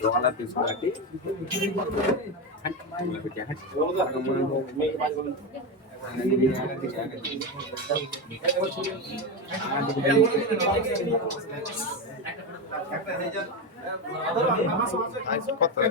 దోహలా తీసుకురాటి এই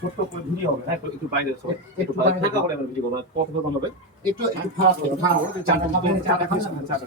ছোট্ট করে ঝুড়ি হবে হ্যাঁ একটু বাইরে একটু থাকা হলে আমরা ভিডিও করব কত হবে? একটু একটু খারাপ হবে চারটা চারটা চারটা